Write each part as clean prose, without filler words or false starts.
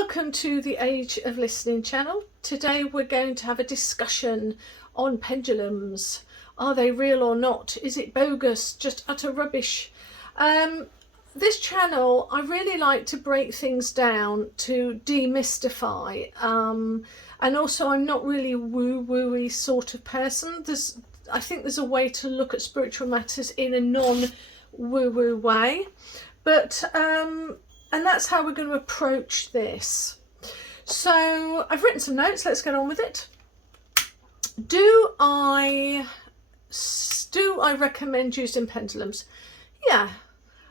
Welcome to the Age of Listening channel. Today we're going to have a discussion on pendulums. Are they real or not? Is it bogus? Just utter rubbish? This channel, I really like to break things down to demystify. And also I'm not really woo-woo-y sort of person. I think there's a way to look at spiritual matters in a non-woo-woo way. But and that's how we're going to approach this. So I've written some notes, let's get on with it. Do I recommend using pendulums? Yeah,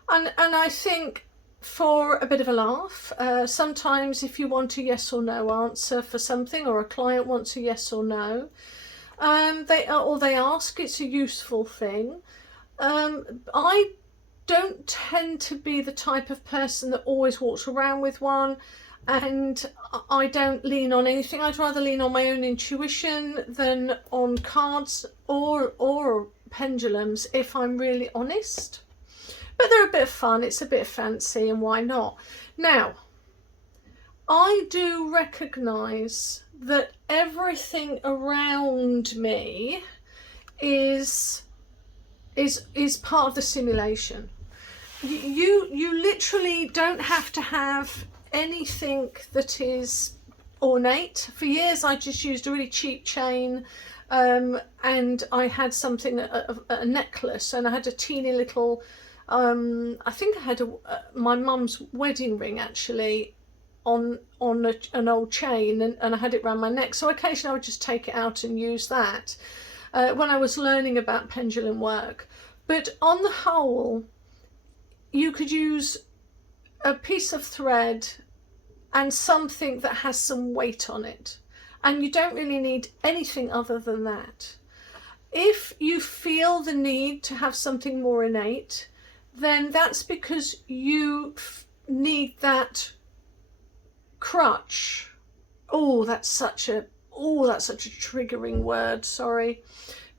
and I think for a bit of a laugh, sometimes if you want a yes or no answer for something, or a client wants a yes or no, they ask, it's a useful thing. I don't tend to be the type of person that always walks around with one, and I don't lean on anything. I'd rather lean on my own intuition than on cards or pendulums, if I'm really honest. But they're a bit of fun, it's a bit fancy, and why not? Now, I do recognise that everything around me is part of the simulation. You literally don't have to have anything that is ornate. For years I just used a really cheap chain, and I had something, a necklace, and I had a teeny little, I think I had my mum's wedding ring actually on an old chain, and I had it around my neck, so occasionally I would just take it out and use that when I was learning about pendulum work. But on the whole, you could use a piece of thread and something that has some weight on it, and you don't really need anything other than that. If you feel the need to have something more innate, then that's because you need that crutch. That's such a triggering word, sorry.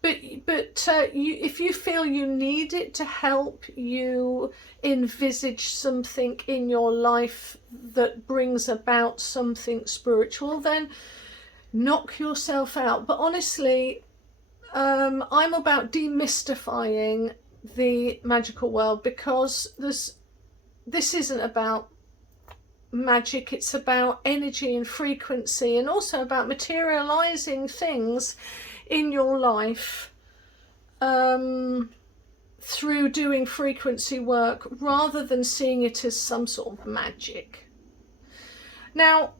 But if you feel you need it to help you envisage something in your life that brings about something spiritual, then knock yourself out. But honestly, I'm about demystifying the magical world, because this isn't about magic, it's about energy and frequency, and also about materializing things in your life through doing frequency work, rather than seeing it as some sort of magic. Now,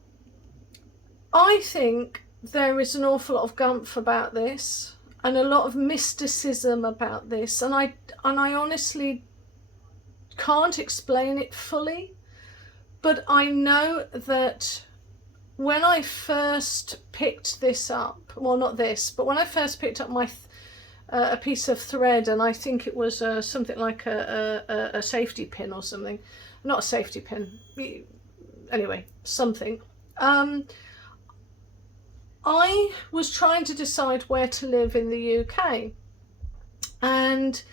I think there is an awful lot of gumph about this, and a lot of mysticism about this, and I honestly can't explain it fully. But I know that when I first picked this up, well, not this, but when I first picked up my a piece of thread, and I think it was something like a safety pin or something, not a safety pin, anyway, something. I was trying to decide where to live in the UK, and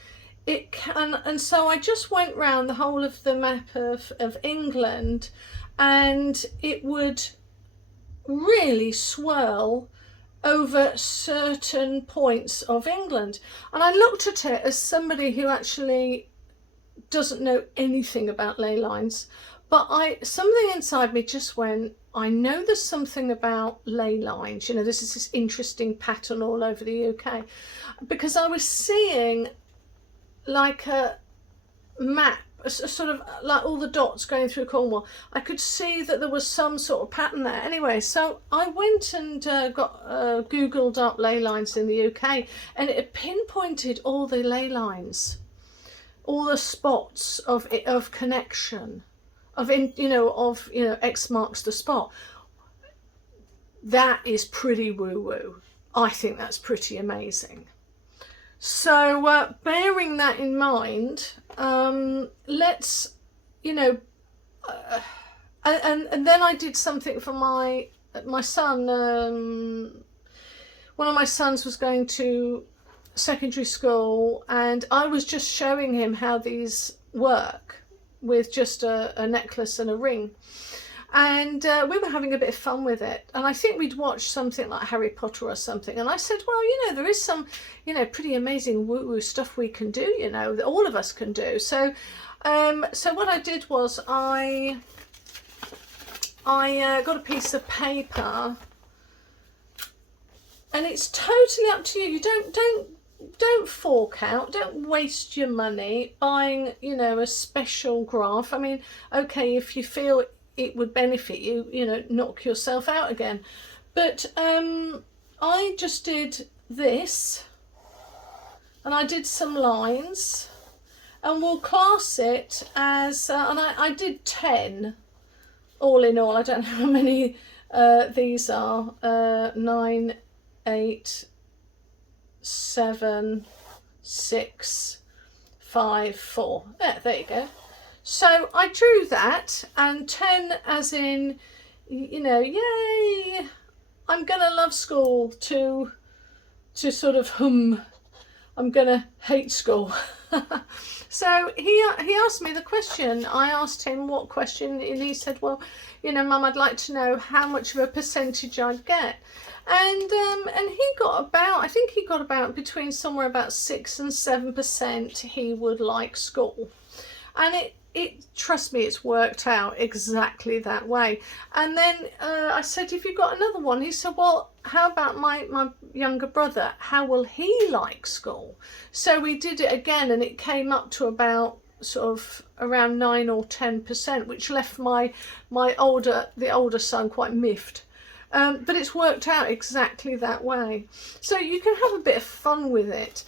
so I just went round the whole of the map of England, and it would really swirl over certain points of England. And I looked at it as somebody who actually doesn't know anything about ley lines, but something inside me just went, I know there's something about ley lines, you know, this is this interesting pattern all over the UK, because I was seeing like a map, a sort of like all the dots going through Cornwall. I could see that there was some sort of pattern there. Anyway, so I went and googled up ley lines in the UK, and it pinpointed all the ley lines, all the spots of connection, of X marks the spot. That is pretty woo-woo. I think that's pretty amazing. So bearing that in mind, let's, and then I did something for my son. One of my sons was going to secondary school, and I was just showing him how these work with just a necklace and a ring. And we were having a bit of fun with it, and I think we'd watched something like Harry Potter or something, and I said, well, you know, there is some, you know, pretty amazing woo-woo stuff we can do, you know, that all of us can do. So so what I did was I got a piece of paper, and it's totally up to you. You don't fork out, don't waste your money buying, you know, a special graph. I mean, okay, if you feel it would benefit you, you know, knock yourself out again. But I just did this, and I did some lines, and we'll class it as, and I did 10 all in all. I don't know how many these are, 9, 8, 7, 6, 5, 4. Yeah, there you go. So I drew that, and 10 as in, you know, yay, I'm gonna love school, to sort of I'm gonna hate school. So he asked me the question. I asked him what question, and he said, well, you know, Mum, I'd like to know how much of a percentage I'd get. And he got about, I think he got about between somewhere about 6 and 7% he would like school. And it trust me, it's worked out exactly that way. And then I said, if you've got another one, he said, well, how about my younger brother? How will he like school? So we did it again, and it came up to about sort of around 9 or 10%, which left the older son quite miffed. But it's worked out exactly that way. So you can have a bit of fun with it.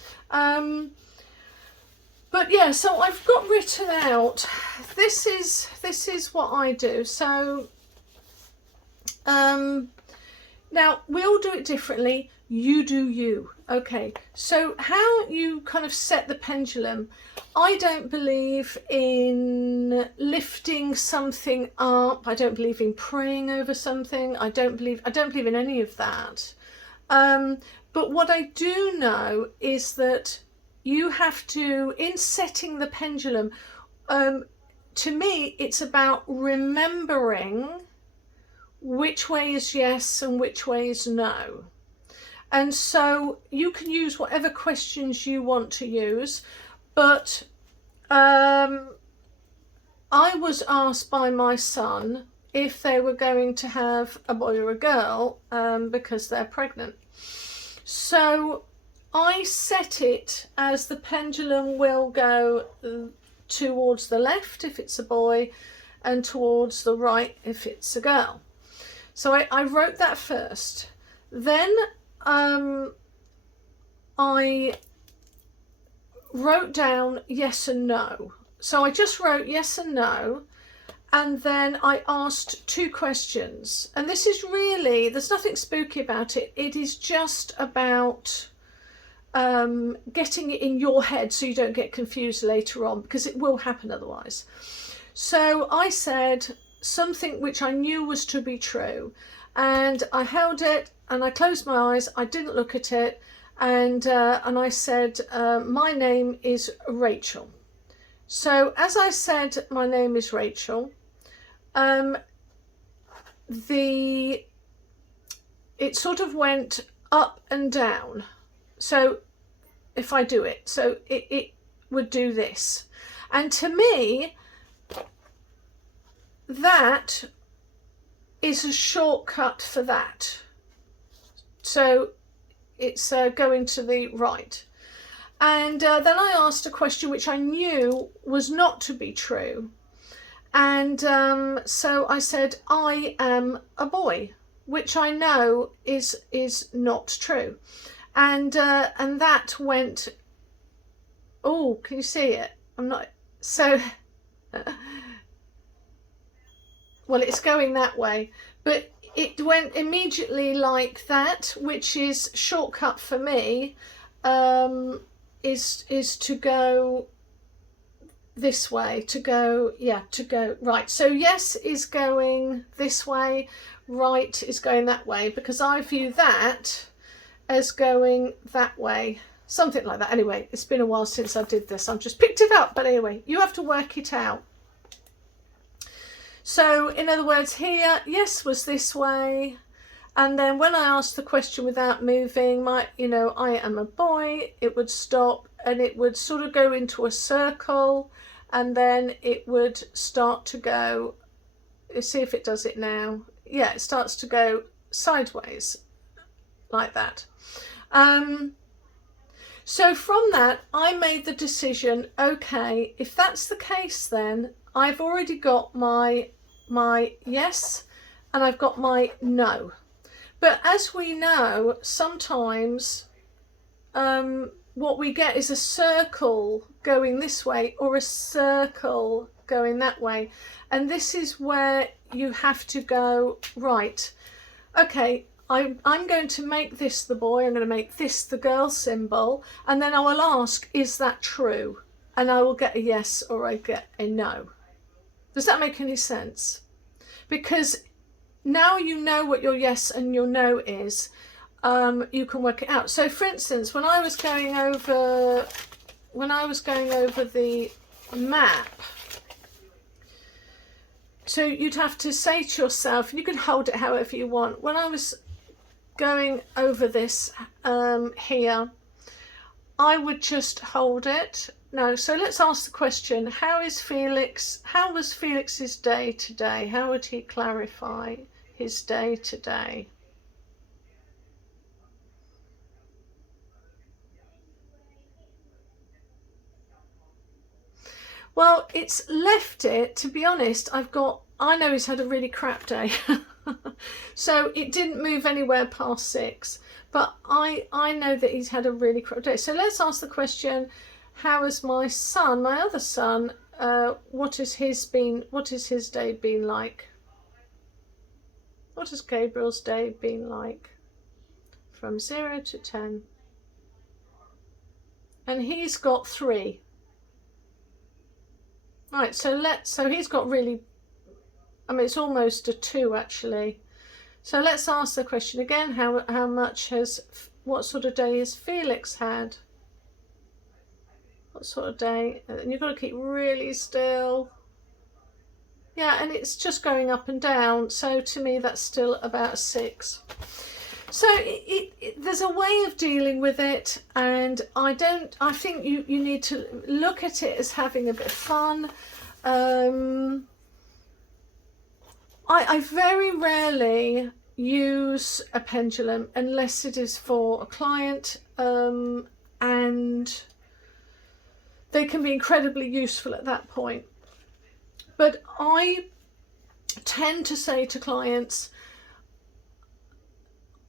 But yeah, so I've got written out, this is what I do. So now we all do it differently. You do you. Okay, so how you kind of set the pendulum. I don't believe in lifting something up. I don't believe in praying over something. I don't believe in any of that. But what I do know is that you have to, in setting the pendulum, to me, it's about remembering which way is yes and which way is no. And so you can use whatever questions you want to use, but I was asked by my son if they were going to have a boy or a girl because they're pregnant. So I set it as the pendulum will go towards the left if it's a boy, and towards the right if it's a girl. So I wrote that first. Then I wrote down yes and no. So I just wrote yes and no, and then I asked 2 questions. And this is really, there's nothing spooky about it. It is just about getting it in your head so you don't get confused later on, because it will happen otherwise. So I said something which I knew was to be true, and I held it and I closed my eyes. I didn't look at it, and I said my name is Rachel. So as I said my name is Rachel, it sort of went up and down. So if I do it, so it would do this. And to me, that is a shortcut for that. So it's going to the right. And then I asked a question which I knew was not to be true. And so I said, I am a boy, which I know is not true. And that went, oh, can you see it? I'm not, so, well, it's going that way, but it went immediately like that, which is shortcut for me, is to go this way, to go right. So yes is going this way, right is going that way, because I view that as going that way, something like that. Anyway, it's been a while since I did this. I've just picked it up, but anyway, you have to work it out. So in other words, here, yes was this way. And then when I asked the question without moving, I am a boy, it would stop and it would sort of go into a circle, and then it would start to go, let's see if it does it now. Yeah, it starts to go sideways like that. So from that, I made the decision, okay, if that's the case, then I've already got my yes and I've got my no. But as we know, sometimes what we get is a circle going this way or a circle going that way. And this is where you have to go, right, okay, I'm going to make this the boy, I'm going to make this the girl symbol, and then I will ask, is that true? And I will get a yes or I get a no. Does that make any sense? Because now you know what your yes and your no is, you can work it out. So for instance, when I was going over the map, so you'd have to say to yourself, you can hold it however you want. When I was going over this here, I would just hold it. No, so let's ask the question, how was Felix's day today? How would he clarify his day today? Well, it's left it, to be honest, I know he's had a really crap day. So it didn't move anywhere past 6, but I know that he's had a really crap day. So let's ask the question, how has my other son, what has his day been like? What has Gabriel's day been like? From 0 to 10. And he's got 3. Right, so he's got really, it's almost a 2 actually. So let's ask the question again, what sort of day has Felix had? What sort of day? And you've got to keep really still. Yeah, and it's just going up and down. So to me, that's still about a 6. So there's a way of dealing with it, and I think you need to look at it as having a bit of fun. I very rarely use a pendulum unless it is for a client, and they can be incredibly useful at that point. But I tend to say to clients,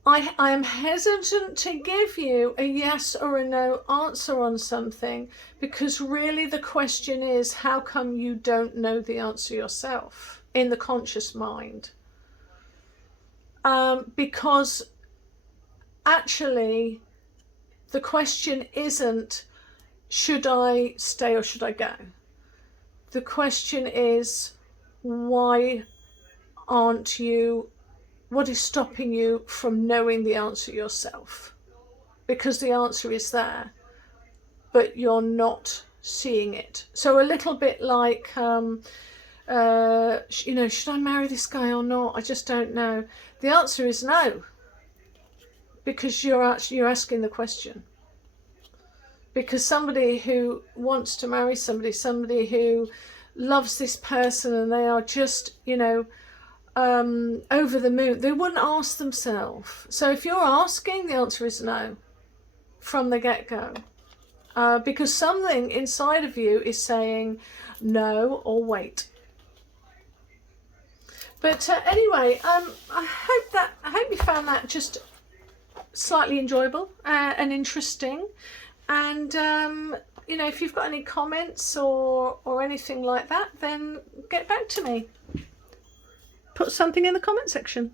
I am hesitant to give you a yes or a no answer on something, because really the question is, how come you don't know the answer yourself in the conscious mind? Because actually the question isn't, should I stay or should I go? The question is, why aren't you, what is stopping you from knowing the answer yourself? Because the answer is there, but you're not seeing it. So a little bit like, should I marry this guy or not? I just don't know. The answer is no, because you're asking the question. Because somebody who wants to marry somebody who loves this person and they are just, over the moon, they wouldn't ask themselves. So if you're asking, the answer is no from the get-go, because something inside of you is saying no or wait. But anyway, I hope you found that just slightly enjoyable and interesting. And if you've got any comments or anything like that, then get back to me. Put something in the comment section.